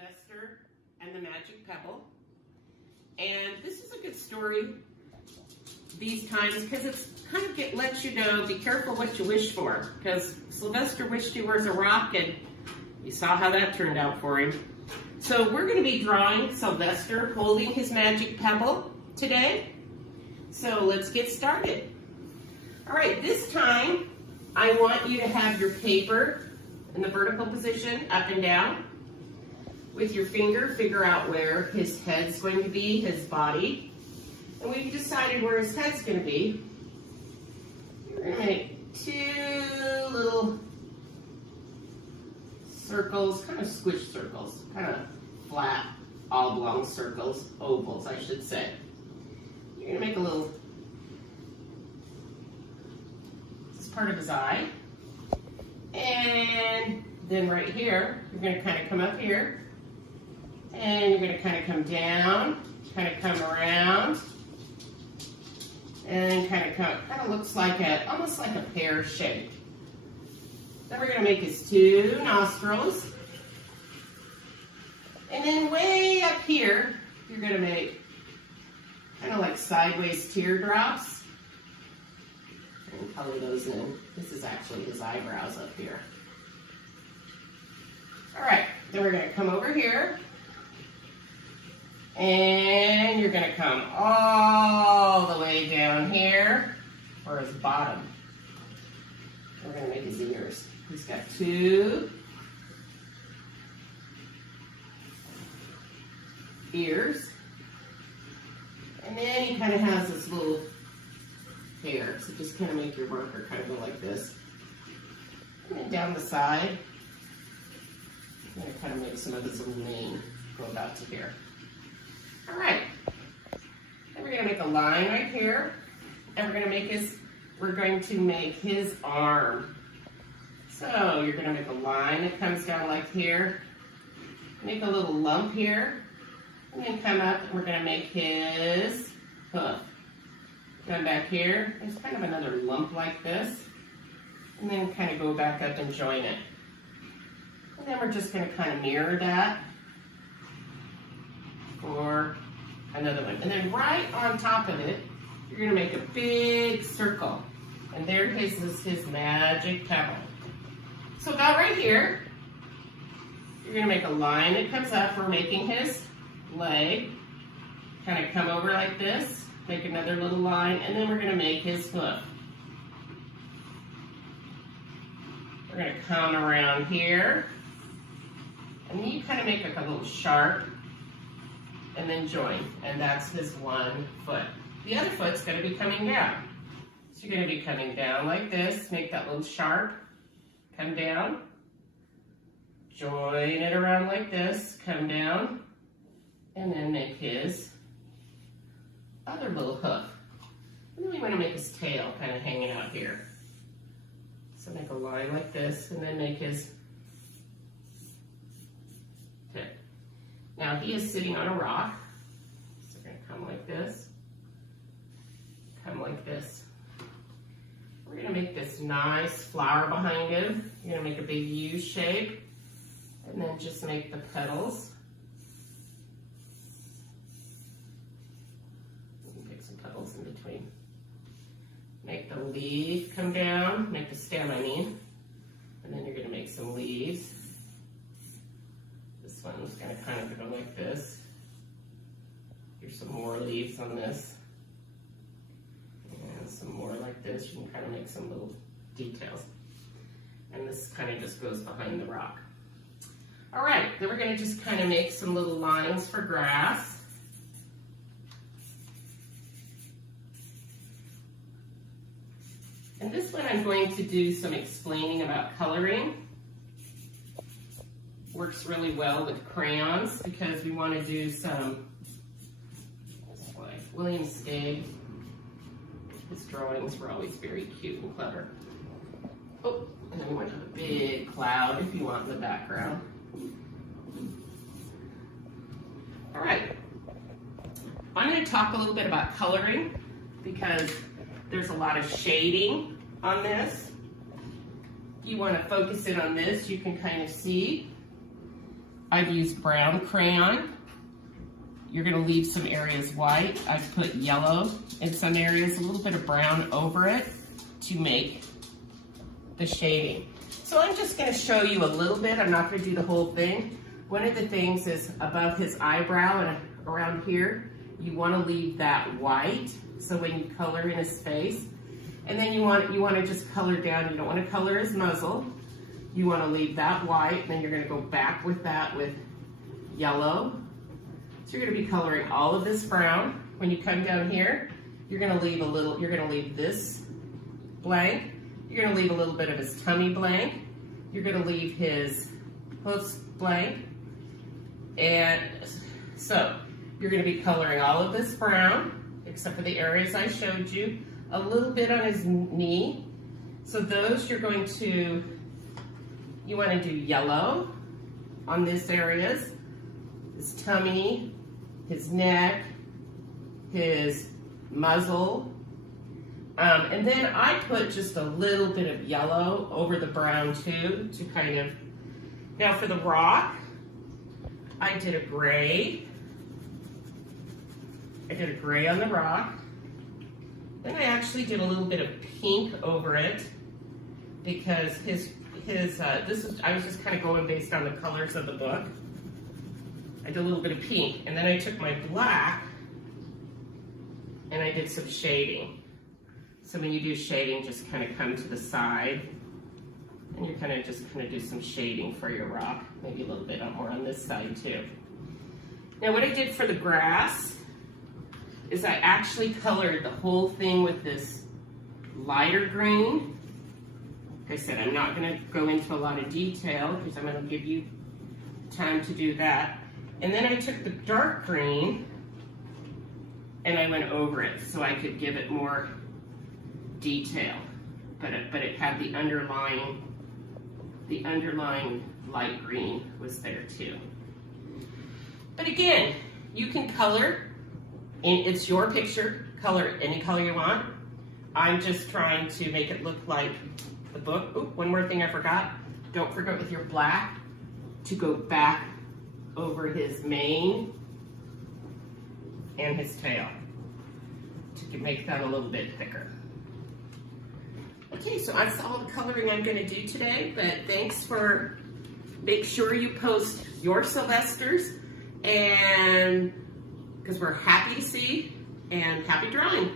Sylvester and the Magic Pebble. And this is a good story these times because it's kind of lets you know, be careful what you wish for, because Sylvester wished he was a rock and you saw how that turned out for him. So we're going to be drawing Sylvester holding his magic pebble today. So let's get started. All right, this time I want you to have your paper in the vertical position, up and down. With your finger, figure out where his head's going to be, his body. And we've decided where his head's going to be. We're going to make two little circles, kind of squish circles, kind of flat, oblong circles, ovals, I should say. You're going to make a little, this is part of his eye. And then right here, you're going to kind of come up here. And you're going to kind of come down, kind of come around, and kind of looks like almost like a pear shape. Then we're going to make his two nostrils. And then way up here, you're going to make kind of like sideways teardrops. And color those in. This is actually his eyebrows up here. All right, then we're going to come over here. And you're going to come all the way down here for his bottom. We're going to make his ears. He's got two ears. And then he kind of has this little hair. So just kind of make your marker kind of go like this. And then down the side, I'm going to kind of make some of his little mane go about to here. All right, then we're going to make a line right here, and we're going to make his arm. So you're going to make a line that comes down like here, make a little lump here, and then come up, and we're going to make his hoof. Come back here, there's kind of another lump like this, and then kind of go back up and join it. And then we're just going to kind of mirror that for another one. And then right on top of it, you're going to make a big circle. And there is his magic pebble. So about right here, you're going to make a line that comes up. We're making his leg. Kind of come over like this, make another little line, and then we're going to make his hoof. We're going to come around here, and then you kind of make like a little sharp, and then join, and that's his one foot. The other foot's going to be coming down. So you're going to be coming down like this, make that little sharp, come down, join it around like this, come down, and then make his other little hoof. And then we want to make his tail kind of hanging out here. So make a line like this, and then make his tip. Now he is sitting on a rock, so we're going to come like this, come like this. We're going to make this nice flower behind him. You're going to make a big U shape, and then just make the petals. You can pick some petals in between. Make the leaf come down, make the stem I mean, and then you're going to make some leaves. This one's going to kind of go like this. Here's some more leaves on this. And some more like this. You can kind of make some little details. And this kind of just goes behind the rock. All right, then we're going to just kind of make some little lines for grass. And this one I'm going to do some explaining about coloring. Works really well with crayons because we want to do some, like William Stig. His drawings were always very cute and clever. Oh, and then we want to have a big cloud if you want in the background. All right, I'm going to talk a little bit about coloring because there's a lot of shading on this. If you want to focus in on this, you can kind of see I've used brown crayon. You're gonna leave some areas white. I've put yellow in some areas, a little bit of brown over it to make the shading. So I'm just gonna show you a little bit. I'm not gonna do the whole thing. One of the things is above his eyebrow and around here, you wanna leave that white. So when you color in his face, and then you want to just color down. You don't want to color his muzzle. You want to leave that white, and then you're going to go back with that with yellow. So you're going to be coloring all of this brown. When you come down here, you're going to leave a little. You're going to leave this blank. You're going to leave a little bit of his tummy blank. You're going to leave his hoofs blank, and so you're going to be coloring all of this brown, except for the areas I showed you. A little bit on his knee. So those you want to do yellow on these areas. His tummy, his neck, his muzzle. And then I put just a little bit of yellow over the brown too, to kind of, now for the rock, I did a gray. I did a gray on the rock. Then I actually did a little bit of pink over it because I was just kind of going based on the colors of the book. I did a little bit of pink, and then I took my black and I did some shading. So when you do shading, just kind of come to the side and you're just do some shading for your rock, maybe a little bit more on this side too. Now what I did for the grass is I actually colored the whole thing with this lighter green. Like I said, I'm not gonna go into a lot of detail because I'm gonna give you time to do that. And then I took the dark green and I went over it so I could give it more detail. But it had the underlying light green was there too. But again, you can color. And it's your picture, color any color you want. I'm just trying to make it look like the book. Oh, one more thing I forgot. Don't forget with your black to go back over his mane and his tail to make that a little bit thicker. Okay, so that's all the coloring I'm gonna do today, but thanks for, make sure you post your Sylvesters, and because we're happy to see and happy drawing.